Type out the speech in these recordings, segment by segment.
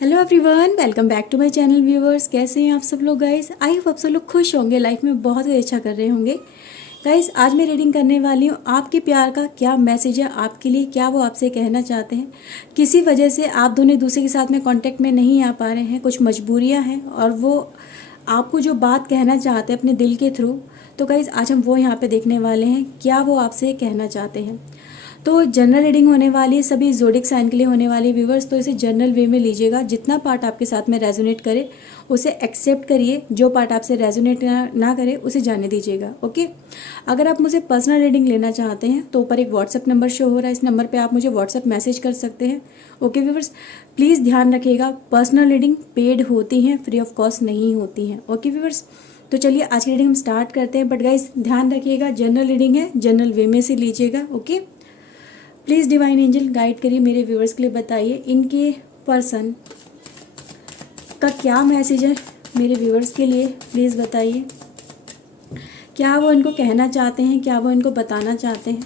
Hello everyone, welcome back to my channel viewers. कैसे हैं आप सब लोग गाइस? आई होप आप सब लोग खुश होंगे, लाइफ में बहुत ही अच्छा कर रहे होंगे। गाइस आज मैं रीडिंग करने वाली हूँ आपके प्यार का क्या मैसेज है आपके लिए, क्या वो आपसे कहना चाहते हैं। किसी वजह से आप दोनों एक दूसरे के साथ में कांटेक्ट में नहीं आ पा रहे हैं, कुछ मजबूरियाँ हैं और वो आपको जो बात कहना चाहते हैं अपने दिल के थ्रू। तो गाइस आज हम वो यहाँ पे देखने वाले हैं क्या वो आपसे कहना चाहते हैं। तो जनरल रीडिंग होने वाली है, सभी ज़ोडिक साइन के लिए होने वाली व्यूवर्स। तो इसे जनरल वे में लीजिएगा, जितना पार्ट आपके साथ में रेजोनेट करे उसे एक्सेप्ट करिए, जो पार्ट आपसे रेजोनेट ना करे उसे जाने दीजिएगा। ओके, अगर आप मुझे पर्सनल रीडिंग लेना चाहते हैं तो ऊपर एक व्हाट्सअप नंबर शो हो रहा है, इस नंबर पे आप मुझे व्हाट्सअप मैसेज कर सकते हैं। ओके व्यूवर्स, प्लीज़ ध्यान रखिएगा, पर्सनल रीडिंग पेड होती हैं, फ्री ऑफ कॉस्ट नहीं होती हैं। ओके व्यूवर्स, तो चलिए आज की रीडिंग हम स्टार्ट करते हैं। बट गाइस ध्यान रखिएगा, जनरल रीडिंग है, जनरल वे में से लीजिएगा। Okay, please divine angel guide करिए, मेरे व्यूअर्स के लिए बताइए इनके पर्सन का क्या मैसेज है मेरे व्यूअर्स के लिए। प्लीज़ बताइए क्या वो इनको कहना चाहते हैं, क्या वो इनको बताना चाहते हैं।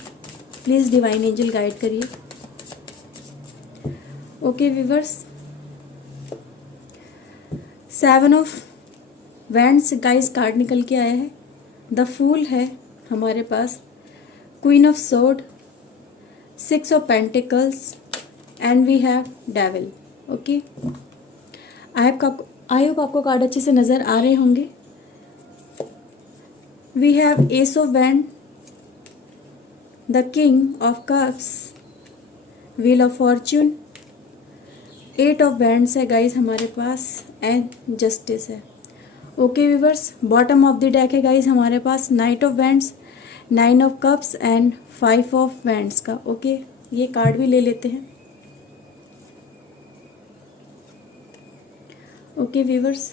प्लीज़ डिवाइन एंजल गाइड करिए। Okay viewers, 7 of wands guys card निकल के आया है। द फूल है हमारे पास, queen of sword, 6 of Pentacles and we have Devil. Okay, I hope आपको कार्ड अच्छे से नज़र आ रहे होंगे। We have ace of wand, the king of cups, wheel of fortune, 8 of wands है गाइस हमारे पास एंड जस्टिस है। Okay viewers, bottom of the deck है गाइस हमारे पास knight of wands, 9 of cups and 5 of wands का। ओके, ये कार्ड भी ले लेते हैं। ओके व्यूवर्स,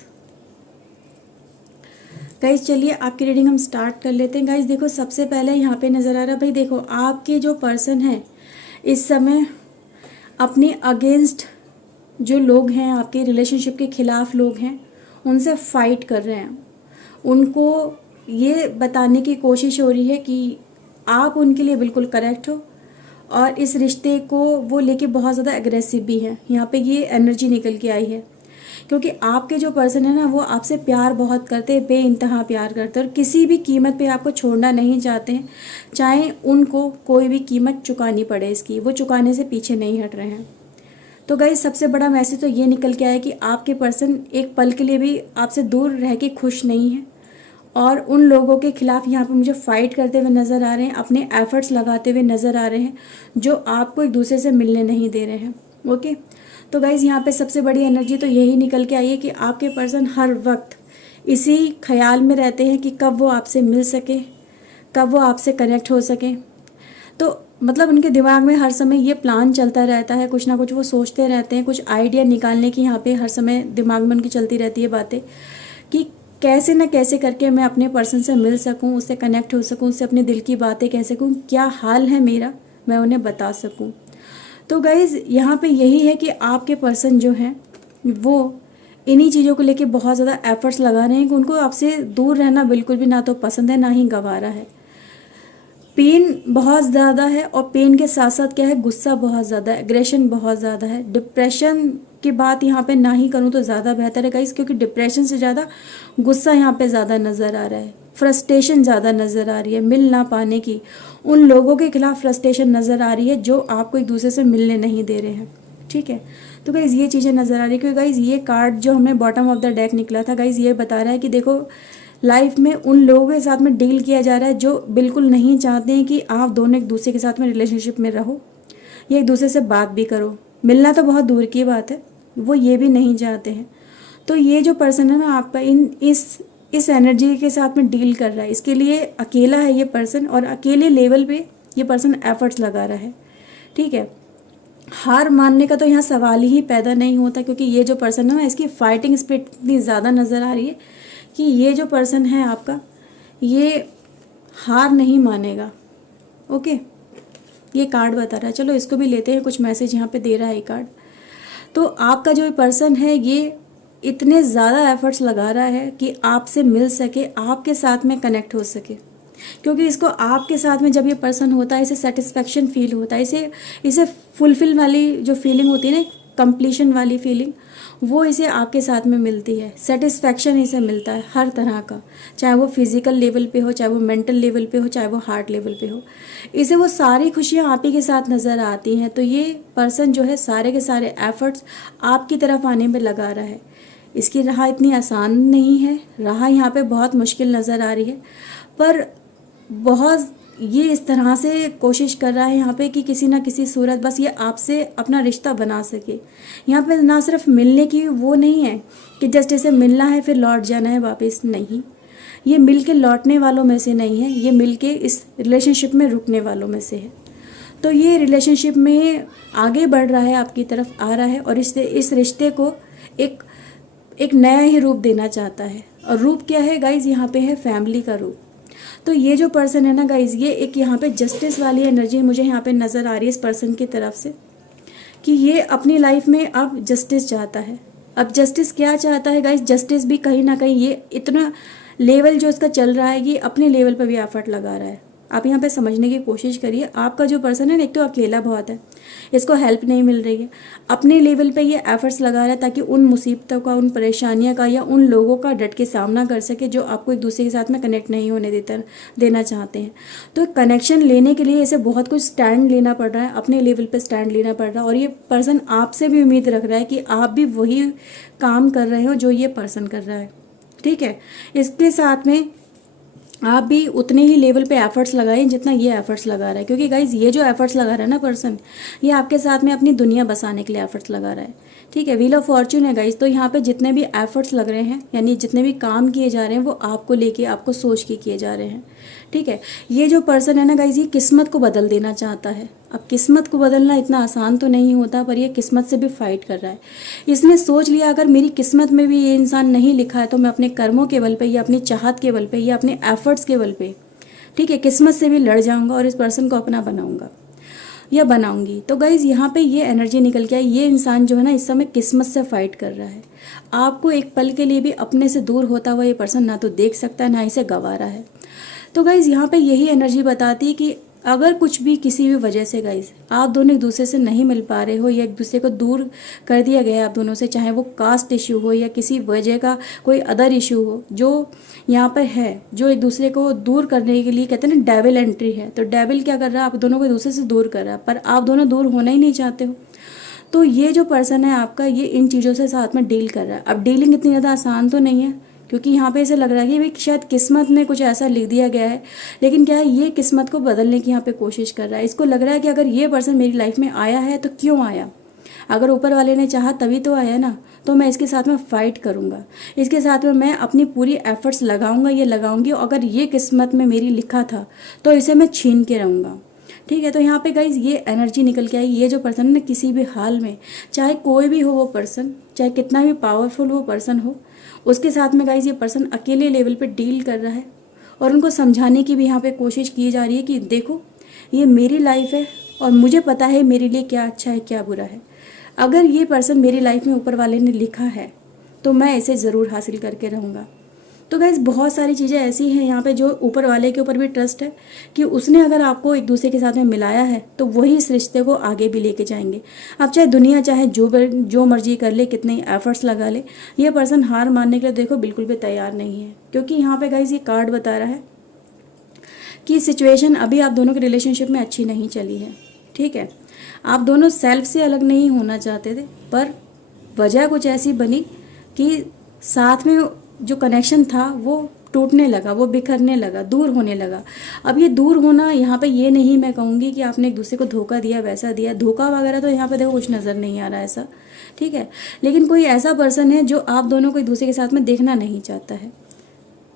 गाइस चलिए आपकी रीडिंग हम स्टार्ट कर लेते हैं। गाइस देखो, सबसे पहले यहाँ पे नज़र आ रहा है भाई, देखो आपके जो पर्सन है इस समय अपने अगेंस्ट जो लोग हैं, आपके रिलेशनशिप के खिलाफ लोग हैं, उनसे फाइट कर रहे हैं। उनको ये बताने की कोशिश हो रही है कि आप उनके लिए बिल्कुल करेक्ट हो और इस रिश्ते को वो लेके बहुत ज़्यादा एग्रेसिव भी है। यहाँ पे ये एनर्जी निकल के आई है क्योंकि आपके जो पर्सन है ना, वो आपसे प्यार बहुत करते हैं, बेइंतहा प्यार करते हैं और किसी भी कीमत पे आपको छोड़ना नहीं चाहते हैं, चाहे उनको कोई भी कीमत चुकानी पड़े इसकी, वो चुकाने से पीछे नहीं हट रहे हैं। तो गाइस सबसे बड़ा मैसेज तो ये निकल के आया कि आपके पर्सन एक पल के लिए भी आपसे दूर रह के खुश नहीं है और उन लोगों के खिलाफ यहाँ पे मुझे फाइट करते हुए नज़र आ रहे हैं, अपने एफर्ट्स लगाते हुए नज़र आ रहे हैं, जो आपको एक दूसरे से मिलने नहीं दे रहे हैं। ओके, तो गाइज़ यहाँ पे सबसे बड़ी एनर्जी तो यही निकल के आई है कि आपके पर्सन हर वक्त इसी ख्याल में रहते हैं कि कब वो आपसे मिल सके, कब वो आपसे कनेक्ट हो सके। तो मतलब उनके दिमाग में हर समय ये प्लान चलता रहता है, कुछ ना कुछ वो सोचते रहते हैं, कुछ आइडिया निकालने की यहाँ पे हर समय दिमाग में उनकी चलती रहती है बातें कि कैसे ना कैसे करके मैं अपने पर्सन से मिल सकूं, उससे कनेक्ट हो सकूं, उससे अपने दिल की बातें कह सकूं, क्या हाल है मेरा मैं उन्हें बता सकूं। तो गाइज़ यहाँ पे यही है कि आपके पर्सन जो हैं वो इन्हीं चीज़ों को लेके बहुत ज़्यादा एफर्ट्स लगा रहे हैं कि उनको आपसे दूर रहना बिल्कुल भी ना तो पसंद है, ना ही गवारा है। पेन बहुत ज़्यादा है और पेन के साथ साथ क्या है, गुस्सा बहुत ज़्यादा है, एग्रेशन बहुत ज़्यादा है। डिप्रेशन की बात यहाँ पे ना ही करूँ तो ज़्यादा बेहतर है गाइस, क्योंकि डिप्रेशन से ज़्यादा गुस्सा यहाँ पे ज़्यादा नज़र आ रहा है, फ्रस्ट्रेशन ज़्यादा नज़र आ रही है, मिल ना पाने की, उन लोगों के खिलाफ फ्रस्ट्रेशन नज़र आ रही है जो आपको एक दूसरे से मिलने नहीं दे रहे हैं। ठीक है, तो गाइज़ ये चीज़ें नज़र आ रही है क्योंकि गाइज़ ये कार्ड जो हमें बॉटम ऑफ द डेक निकला था गाइज़, ये बता रहा है कि देखो लाइफ में उन लोगों के साथ में डील किया जा रहा है जो बिल्कुल नहीं चाहते हैं कि आप दोनों एक दूसरे के साथ में रिलेशनशिप में रहो या एक दूसरे से बात भी करो। मिलना तो बहुत दूर की बात है, वो ये भी नहीं चाहते हैं। तो ये जो पर्सन है ना आपका इस एनर्जी के साथ में डील कर रहा है, इसके लिए अकेला है ये पर्सन और अकेले लेवल पे ये पर्सन एफर्ट्स लगा रहा है। ठीक है, हार मानने का तो यहाँ सवाल ही पैदा नहीं होता क्योंकि ये जो पर्सन है ना, इसकी फाइटिंग स्पिरिट इतनी ज़्यादा नज़र आ रही है कि ये जो पर्सन है आपका, ये हार नहीं मानेगा। ओके, ये कार्ड बता रहा है। चलो इसको भी लेते हैं, कुछ मैसेज यहाँ पे दे रहा है ये कार्ड। तो आपका जो पर्सन है ये इतने ज़्यादा एफर्ट्स लगा रहा है कि आपसे मिल सके, आपके साथ में कनेक्ट हो सके, क्योंकि इसको आपके साथ में जब ये पर्सन होता है इसे सेटिस्फेक्शन फील होता है, इसे फुलफिल वाली जो फीलिंग होती है ना, कंप्लीशन वाली फीलिंग, वो इसे आपके साथ में मिलती है। सेटिस्फैक्शन इसे मिलता है हर तरह का, चाहे वो फिजिकल लेवल पे हो, चाहे वो मेंटल लेवल पे हो, चाहे वो हार्ट लेवल पे हो, इसे वो सारी खुशियाँ आप ही के साथ नज़र आती हैं। तो ये पर्सन जो है सारे के सारे एफर्ट्स आपकी तरफ आने में लगा रहा है। इसकी राह इतनी आसान नहीं है, राह यहाँ पे बहुत मुश्किल नज़र आ रही है, पर बहुत ये इस तरह से कोशिश कर रहा है यहाँ पे कि किसी ना किसी सूरत बस ये आपसे अपना रिश्ता बना सके। यहाँ पे ना सिर्फ मिलने की वो नहीं है कि जस्ट इसे मिलना है फिर लौट जाना है वापस, नहीं, ये मिल के लौटने वालों में से नहीं है, ये मिल के इस रिलेशनशिप में रुकने वालों में से है। तो ये रिलेशनशिप में आगे बढ़ रहा है, आपकी तरफ आ रहा है और इस रिश्ते को एक नया ही रूप देना चाहता है। और रूप क्या है गाइज, यहाँ पे है फैमिली का रूप। तो ये जो पर्सन है ना गाइज, ये एक यहाँ पे जस्टिस वाली एनर्जी मुझे यहाँ पे नज़र आ रही है इस पर्सन की तरफ से, कि ये अपनी लाइफ में अब जस्टिस चाहता है। अब जस्टिस क्या चाहता है गाइज, जस्टिस भी कहीं ना कहीं ये इतना लेवल जो इसका चल रहा है, ये अपने लेवल पर भी एफर्ट लगा रहा है। आप यहाँ पे समझने की कोशिश करिए, आपका जो पर्सन है ना, एक तो अकेला बहुत है, इसको हेल्प नहीं मिल रही है, अपने लेवल पे ये एफर्ट्स लगा रहा है ताकि उन मुसीबतों का, उन परेशानियों का या उन लोगों का डट के सामना कर सके जो आपको एक दूसरे के साथ में कनेक्ट नहीं होने देना चाहते हैं। तो कनेक्शन लेने के लिए इसे बहुत कुछ स्टैंड लेना पड़ रहा है, अपने लेवल पे स्टैंड लेना पड़ रहा है। और ये पर्सन आपसे भी उम्मीद रख रहा है कि आप भी वही काम कर रहे हो जो ये पर्सन कर रहा है, ठीक है। इसके साथ में आप भी उतने ही लेवल पे एफर्ट्स लगाएं जितना ये एफर्ट्स लगा रहा है, क्योंकि गाइज ये जो एफर्ट्स लगा रहा है ना पर्सन, ये आपके साथ में अपनी दुनिया बसाने के लिए एफर्ट्स लगा रहा है, ठीक है। व्हील ऑफ फॉर्च्यून है गाइज, तो यहाँ पे जितने भी एफर्ट्स लग रहे हैं, यानी जितने भी काम किए जा रहे हैं, वो आपको लेके, आपको सोच के किए जा रहे हैं, ठीक है। ये जो पर्सन है ना गाइज, ये किस्मत को बदल देना चाहता है। अब किस्मत को बदलना इतना आसान तो नहीं होता, पर ये किस्मत से भी फाइट कर रहा है। इसने सोच लिया अगर मेरी किस्मत में भी ये इंसान नहीं लिखा है तो मैं अपने कर्मों के बल पे या अपनी चाहत के बल पे या अपने एफर्ट्स के बल पे, ठीक है, किस्मत से भी लड़ जाऊंगा और इस पर्सन को अपना बनाऊंगा या बनाऊंगी। तो गाइज यहाँ पे ये एनर्जी निकल के आई, ये इंसान जो है ना इस समय किस्मत से फाइट कर रहा है। आपको एक पल के लिए भी अपने से दूर होता हुआ ये पर्सन ना तो देख सकता है, ना इसे गवा रहा है। तो गाइज यहाँ पे यही एनर्जी बताती है कि अगर कुछ भी किसी भी वजह से गाइज आप दोनों एक दूसरे से नहीं मिल पा रहे हो या एक दूसरे को दूर कर दिया गया है आप दोनों से, चाहे वो कास्ट इशू हो या किसी वजह का कोई अदर इशू हो जो यहाँ पर है, जो एक दूसरे को दूर करने के लिए कहते हैं ना डेविल एंट्री है, तो डेविल क्या कर रहा है, आप दोनों को एक दूसरे से दूर कर रहा है, पर आप दोनों दूर होना ही नहीं चाहते हो। तो ये जो पर्सन है आपका, ये इन चीज़ों से साथ में डील कर रहा है। अब डीलिंग इतनी ज़्यादा आसान तो नहीं है, क्योंकि यहाँ पे ऐसे लग रहा है कि भाई शायद किस्मत में कुछ ऐसा लिख दिया गया है, लेकिन क्या है, ये किस्मत को बदलने की यहाँ पे कोशिश कर रहा है। इसको लग रहा है कि अगर ये पर्सन मेरी लाइफ में आया है तो क्यों आया, अगर ऊपर वाले ने चाहा तभी तो आया ना, तो मैं इसके साथ में फाइट करूँगा, इसके साथ में मैं अपनी पूरी एफर्ट्स लगाऊंगा, ये लगाऊंगी, अगर ये किस्मत में मेरी लिखा था तो इसे मैं छीन के रहूँगा, ठीक है। तो यहाँ पे गाइज ये एनर्जी निकल के आई, ये जो पर्सन है किसी भी हाल में, चाहे कोई भी हो वो पर्सन, चाहे कितना भी पावरफुल वो पर्सन हो, उसके साथ में गाइज ये पर्सन अकेले लेवल पे डील कर रहा है। और उनको समझाने की भी यहाँ पे कोशिश की जा रही है कि देखो ये मेरी लाइफ है और मुझे पता है मेरे लिए क्या अच्छा है क्या बुरा है। अगर ये पर्सन मेरी लाइफ में ऊपर वाले ने लिखा है तो मैं इसे ज़रूर हासिल करके रहूँगा। तो गाइज बहुत सारी चीज़ें ऐसी हैं यहाँ पे जो ऊपर वाले के ऊपर भी ट्रस्ट है कि उसने अगर आपको एक दूसरे के साथ में मिलाया है तो वही इस रिश्ते को आगे भी लेके जाएंगे। अब चाहे दुनिया चाहे जो मर्जी कर ले, कितने एफर्ट्स लगा ले, ये पर्सन हार मानने के लिए देखो बिल्कुल भी तैयार नहीं है, क्योंकि यहाँ पे गाइज ये कार्ड बता रहा है कि सिचुएशन अभी आप दोनों के रिलेशनशिप में अच्छी नहीं चली है, ठीक है। आप दोनों सेल्फ से अलग नहीं होना चाहते थे, पर वजह कुछ ऐसी बनी कि साथ में जो कनेक्शन था वो टूटने लगा, वो बिखरने लगा, दूर होने लगा। अब ये दूर होना यहाँ पे ये नहीं मैं कहूँगी कि आपने एक दूसरे को धोखा दिया, वैसा दिया, धोखा वगैरह तो यहाँ पे देखो कुछ नज़र नहीं आ रहा ऐसा, ठीक है। लेकिन कोई ऐसा पर्सन है जो आप दोनों को एक दूसरे के साथ में देखना नहीं चाहता है,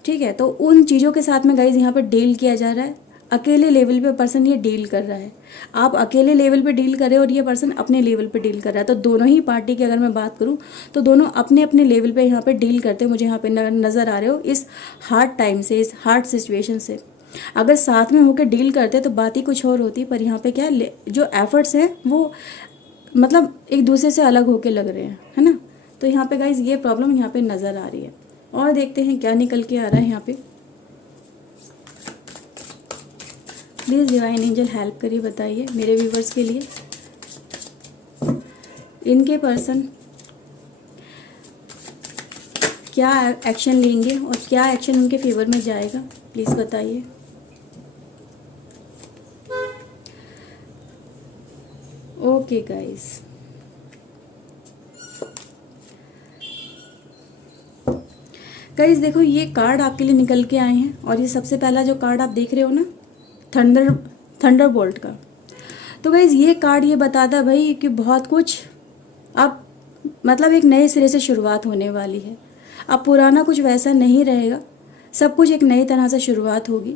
ठीक है। तो उन चीज़ों के साथ में गाइज यहाँ पर डील किया जा रहा है। अकेले लेवल पे पर्सन ये डील कर रहा है, आप अकेले लेवल पे डील कर रहे हो और ये पर्सन अपने लेवल पे डील कर रहा है। तो दोनों ही पार्टी की अगर मैं बात करूँ तो दोनों अपने अपने लेवल पे यहाँ पे डील करते मुझे यहाँ पे नज़र आ रहे हो इस हार्ड टाइम से, इस हार्ड सिचुएशन से। अगर साथ में होकर डील करते तो बात ही कुछ और होती, पर यहाँ पे क्या जो एफर्ट्स हैं वो मतलब एक दूसरे से अलग होकर लग रहे हैं, है ना। तो यहाँ पे गाइज ये प्रॉब्लम यहाँ पे नज़र आ रही है। और देखते हैं क्या निकल के आ रहा है यहाँ पे। प्लीज़ डिवाइन एंजल हेल्प करिए, बताइए मेरे व्यूवर्स के लिए। इनके पर्सन क्या एक्शन लेंगे और क्या एक्शन उनके फेवर में जाएगा, प्लीज़ बताइए। ओके गाइस, गाइस देखो ये कार्ड आपके लिए निकल के आए हैं और ये सबसे पहला जो कार्ड आप देख रहे हो ना, थंडरबोल्ट का। तो गाइस ये कार्ड ये बताता है भाई कि बहुत कुछ अब मतलब एक नए सिरे से शुरुआत होने वाली है। अब पुराना कुछ वैसा नहीं रहेगा, सब कुछ एक नई तरह से शुरुआत होगी,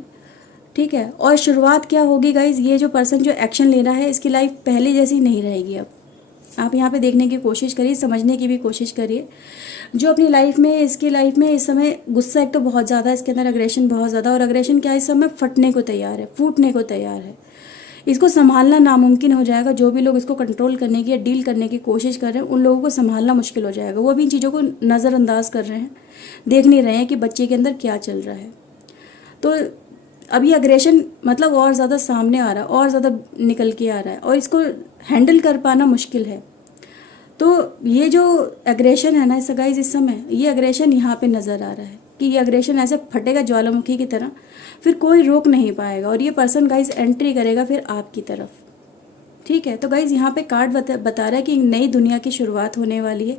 ठीक है। और शुरुआत क्या होगी गाइज, ये जो पर्सन जो एक्शन ले रहा है इसकी लाइफ पहले जैसी नहीं रहेगी। अब आप यहाँ पे देखने की कोशिश करिए, समझने की भी कोशिश करिए। जो अपनी लाइफ में, इसकी लाइफ में इस समय गुस्सा एक तो बहुत ज़्यादा है, इसके अंदर अग्रेशन बहुत ज़्यादा, और अग्रेशन क्या इस समय फटने को तैयार है, फूटने को तैयार है। इसको संभालना नामुमकिन हो जाएगा। जो भी लोग इसको कंट्रोल करने की या डील करने की कोशिश कर रहे हैं उन लोगों को संभालना मुश्किल हो जाएगा। वो भी इन चीज़ों को नज़रअंदाज कर रहे हैं, देख नहीं रहे हैं कि बच्चे के अंदर क्या चल रहा है। तो अभी अग्रेशन मतलब और ज़्यादा सामने आ रहा है, और ज़्यादा निकल के आ रहा है, और इसको हैंडल कर पाना मुश्किल है। तो ये जो एग्रेशन है ना गाइस इस समय, ये एग्रेशन यहाँ पे नज़र आ रहा है कि ये एग्रेशन ऐसे फटेगा ज्वालामुखी की तरह, फिर कोई रोक नहीं पाएगा। और ये पर्सन गाइस एंट्री करेगा फिर आपकी तरफ, ठीक है। तो गाइस यहाँ पे कार्ड बता रहा है कि नई दुनिया की शुरुआत होने वाली है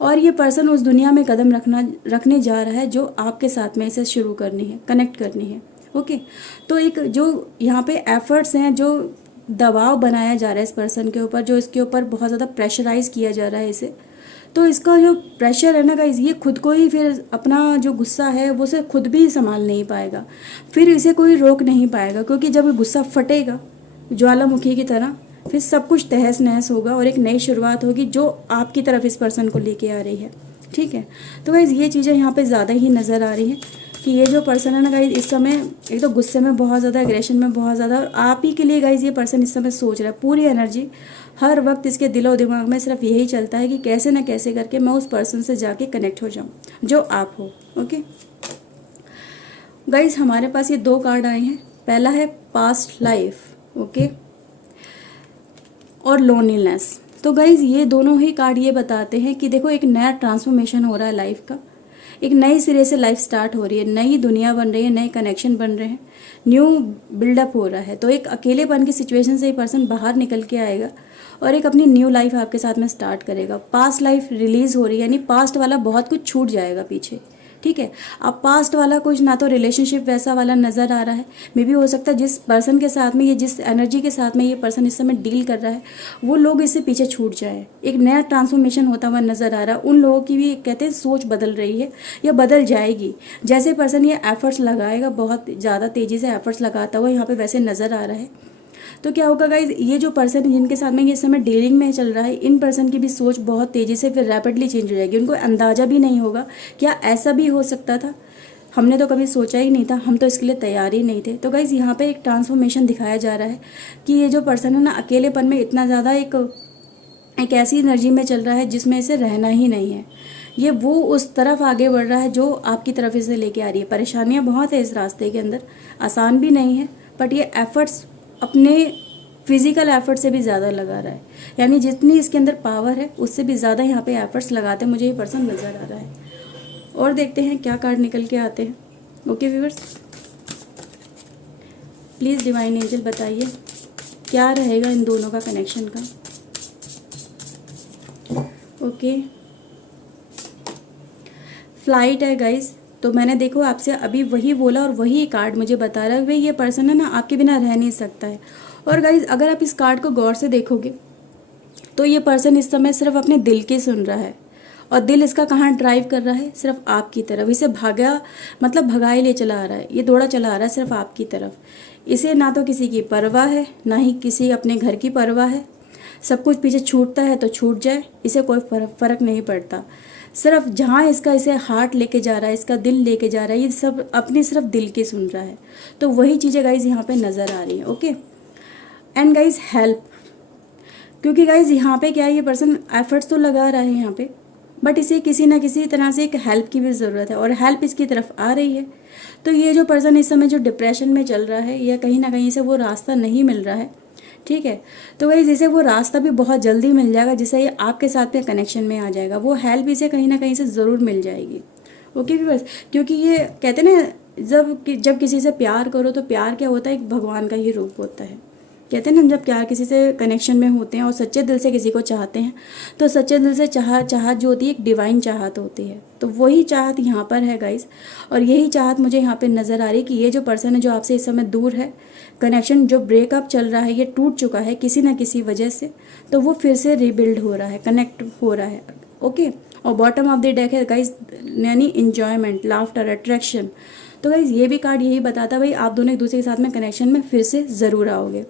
और ये पर्सन उस दुनिया में कदम रखने जा रहा है जो आपके साथ में इसे शुरू करनी है, कनेक्ट करनी है। ओके, तो एक जो यहाँ पे एफर्ट्स हैं, जो दबाव बनाया जा रहा है इस पर्सन के ऊपर, जो इसके ऊपर बहुत ज़्यादा प्रेशराइज किया जा रहा है इसे, तो इसका जो प्रेशर है ना गाइस, ये खुद को ही फिर अपना जो गुस्सा है वो से खुद भी संभाल नहीं पाएगा, फिर इसे कोई रोक नहीं पाएगा। क्योंकि जब गुस्सा फटेगा ज्वालामुखी की तरह, फिर सब कुछ तहस नहस होगा और एक नई शुरुआत होगी जो आपकी तरफ इस पर्सन को लेके आ रही है, ठीक है। तो गाइस ये चीज़ें यहाँ पे ज़्यादा ही नज़र आ रही हैं कि ये जो पर्सन है ना गाइस इस समय एक तो गुस्से में बहुत ज़्यादा, एग्रेशन में बहुत ज़्यादा, और आप ही के लिए गाइस ये पर्सन इस समय सोच रहा है। पूरी एनर्जी हर वक्त इसके दिलो दिमाग में सिर्फ यही चलता है कि कैसे ना कैसे करके मैं उस पर्सन से जाके कनेक्ट हो जाऊँ जो आप हो। ओके गाइस, हमारे पास ये दो कार्ड आए हैं। पहला है पास्ट लाइफ, ओके, और लोनलीनेस। तो गाइज ये दोनों ही कार्ड ये बताते हैं कि देखो एक नया ट्रांसफॉर्मेशन हो रहा है लाइफ का, एक नई सिरे से लाइफ स्टार्ट हो रही है, नई दुनिया बन रही है, नए कनेक्शन बन रहे हैं, न्यू बिल्डअप हो रहा है। तो एक अकेलेपन की सिचुएशन से ये पर्सन बाहर निकल के आएगा और एक अपनी न्यू लाइफ आपके साथ में स्टार्ट करेगा। पास्ट लाइफ रिलीज हो रही है, यानी पास्ट वाला बहुत कुछ छूट जाएगा पीछे, ठीक है। अब पास्ट वाला कुछ ना तो रिलेशनशिप वैसा वाला नज़र आ रहा है, मे भी हो सकता है जिस पर्सन के साथ में ये, जिस एनर्जी के साथ में ये पर्सन इस समय डील कर रहा है वो लोग इससे पीछे छूट जाए। एक नया ट्रांसफॉर्मेशन होता हुआ नज़र आ रहा है। उन लोगों की भी कहते हैं सोच बदल रही है या बदल जाएगी। जैसे पर्सन ये एफर्ट्स लगाएगा, बहुत ज़्यादा तेज़ी से एफर्ट्स लगाता हुआ यहाँ पर वैसे नज़र आ रहा है। तो क्या होगा गाइज, ये जो पर्सन है जिनके साथ में ये समय डीलिंग में चल रहा है, इन पर्सन की भी सोच बहुत तेज़ी से फिर रैपिडली चेंज हो जाएगी। उनको अंदाज़ा भी नहीं होगा क्या ऐसा भी हो सकता था, हमने तो कभी सोचा ही नहीं था, हम तो इसके लिए तैयार ही नहीं थे। तो गाइज यहाँ पे एक ट्रांसफॉर्मेशन दिखाया जा रहा है कि ये जो पर्सन है ना अकेलेपन में इतना ज़्यादा एक ऐसी एनर्जी में चल रहा है जिसमें इसे रहना ही नहीं है। ये वो उस तरफ आगे बढ़ रहा है जो आपकी तरफ इसे लेके आ रही है। परेशानियाँ बहुत है इस रास्ते के अंदर, आसान भी नहीं है, बट ये एफर्ट्स अपने फिजिकल एफर्ट से भी ज़्यादा लगा रहा है। यानी जितनी इसके अंदर पावर है उससे भी ज़्यादा यहाँ पे एफर्ट्स लगाते मुझे ये पर्सन नज़र आ रहा है। और देखते हैं क्या कार्ड निकल के आते हैं। Okay viewers, please divine angel बताइए क्या रहेगा इन दोनों का कनेक्शन का। ओके, फ्लाइट है गाइज। तो मैंने देखो आपसे अभी वही बोला और वही कार्ड मुझे बता रहा है भाई ये पर्सन है ना आपके बिना रह नहीं सकता है। और गाइज अगर आप इस कार्ड को गौर से देखोगे तो ये पर्सन इस समय सिर्फ अपने दिल की सुन रहा है, और दिल इसका कहाँ ड्राइव कर रहा है, सिर्फ आपकी तरफ। इसे भगाए ले चला आ रहा है, ये दौड़ा चला आ रहा है सिर्फ आपकी तरफ। इसे ना तो किसी की परवाह है, ना ही किसी अपने घर की परवाह है। सब कुछ पीछे छूटता है तो छूट जाए, इसे कोई फर्क नहीं पड़ता। सिर्फ जहाँ इसका इसे हार्ट लेके जा रहा है, इसका दिल लेके जा रहा है, ये सब अपनी सिर्फ दिल की सुन रहा है। तो वही चीज़ें गाइज यहाँ पे नज़र आ रही हैं। ओके, एंड गाइज हेल्प, क्योंकि गाइज यहाँ पे क्या है, ये पर्सन एफर्ट्स तो लगा रहा है यहाँ पे, बट इसे किसी ना किसी तरह से एक हेल्प की भी ज़रूरत है और हेल्प इसकी तरफ आ रही है। तो ये जो पर्सन इस समय जो डिप्रेशन में चल रहा है या कहीं ना कहीं से वो रास्ता नहीं मिल रहा है, ठीक है। तो गाइस इसे वो रास्ता भी बहुत जल्दी मिल जाएगा जिससे ये आपके साथ में कनेक्शन में आ जाएगा, वो हेल्प इसे कहीं ना कहीं से ज़रूर मिल जाएगी। ओके व्यूअर्स, क्योंकि ये कहते हैं ना जब किसी से प्यार करो तो प्यार क्या होता है, एक भगवान का ही रूप होता है। कहते हैं ना, हम जब प्यार किसी से कनेक्शन में होते हैं और सच्चे दिल से किसी को चाहते हैं तो सच्चे दिल से चाहत जो होती है एक डिवाइन चाहत होती है। तो वही चाहत यहाँ पर है गाइस, और यही चाहत मुझे यहाँ पे नज़र आ रही है कि ये जो पर्सन है जो आपसे इस समय दूर है, कनेक्शन जो ब्रेकअप चल रहा है ये टूट चुका है किसी ना किसी वजह से, तो वो फिर से रिबिल्ड हो रहा है, कनेक्ट हो रहा है। ओके, और बॉटम ऑफ द डेक है गाइस, यानी इंजॉयमेंट, लाफ्टर, अट्रैक्शन। तो गाइस ये भी कार्ड यही बताता भाई आप दोनों एक दूसरे के साथ में कनेक्शन में फिर से ज़रूर आओगे।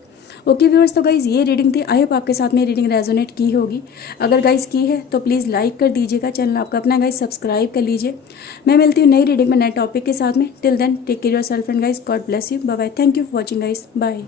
ओके व्यूअर्स, तो गाइज ये रीडिंग थी। आई होप आपके साथ में रीडिंग रेजोनेट की होगी। अगर गाइज की है तो प्लीज़ लाइक कर दीजिएगा, चैनल आपका अपना गाइज सब्सक्राइब कर लीजिए। मैं मिलती हूँ नई रीडिंग में नए टॉपिक के साथ में। Till then take care yourself and guys, God bless you, bye bye. Thank you for watching guys, bye.